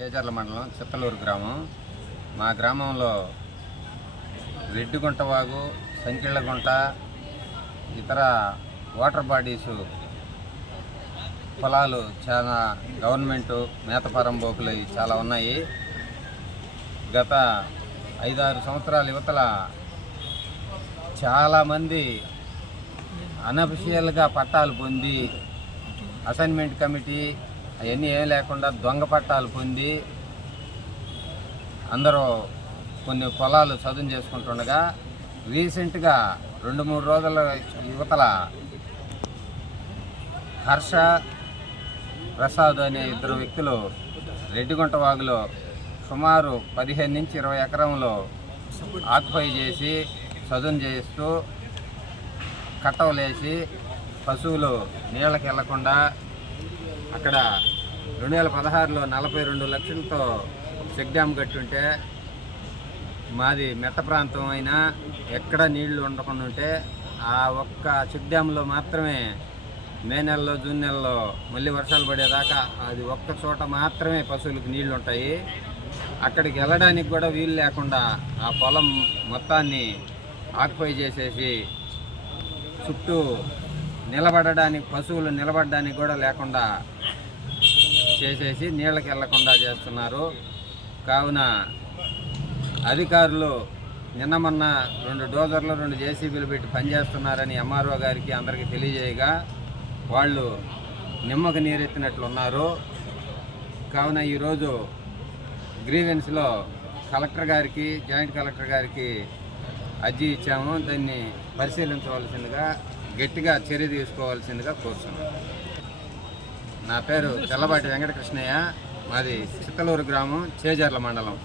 చేజర్ల మండలం చిత్తలూరు గ్రామం. మా గ్రామంలో రెడ్డిగుంట వాగు, సంకిళ్ళగుంట, ఇతర వాటర్ బాడీసు పొలాలు చాలా గవర్నమెంటు మేతపారం బోకులు చాలా ఉన్నాయి. గత 5-6 సంవత్సరాల యువతల చాలామంది అనఫిషియల్గా పట్టాలు పొంది అసైన్మెంట్ కమిటీ అవన్నీ ఏం లేకుండా దొంగ పట్టాలు పొంది అందరూ కొన్ని పొలాలు చదును చేసుకుంటుండగా రీసెంట్గా 2-3 రోజుల యువతల హర్ష, ప్రసాద్ అనే 2 వ్యక్తులు రెడ్డిగుంట వాగులో సుమారు 15 నుంచి 20 ఎకరంలో ఆక్యుపై చేసి చదును చేస్తూ కట్టవలేసి పశువులు నీళ్ళకి వెళ్లకుండా అక్కడ 2016లో 42 లక్షలతో చెక్ డ్యామ్ కట్టుంటే మాది మెట్ట ప్రాంతం అయినా ఎక్కడ నీళ్లు ఉండకుండా ఉంటే ఆ ఒక్క చెక్ డ్యామ్లో మాత్రమే మే నెలలో, జూన్ నెలలో మళ్ళీ వర్షాలు పడేదాకా అది ఒక్క చోట మాత్రమే పశువులకు నీళ్లు ఉంటాయి. అక్కడికి వెళ్ళడానికి కూడా వీలు లేకుండా ఆ పొలం మొత్తాన్ని ఆక్యుపై చేసేసి చుట్టూ నిలబడడానికి పశువులు నిలబడడానికి కూడా లేకుండా చేసేసి నీళ్ళకి వెళ్లకుండా చేస్తున్నారు. కావున అధికారులు నిన్న మొన్న 2 డోజర్లు 2 జేసీబీలు పెట్టి పనిచేస్తున్నారని ఎంఆర్ఓ గారికి అందరికీ తెలియజేయగా వాళ్ళు నిమ్మకు నీరెత్తినట్లున్నారు. కావున ఈరోజు గ్రీవెన్స్లో కలెక్టర్ గారికి, జాయింట్ కలెక్టర్ గారికి అర్జీ ఇచ్చాము. దాన్ని పరిశీలించవలసిందిగా, గట్టిగా చర్య తీసుకోవాల్సిందిగా కోరుతున్నాను. నా పేరు తెల్లబాటి వెంకటకృష్ణయ్య, మాది చిత్తలూరు గ్రామం, చేజర్ల మండలం.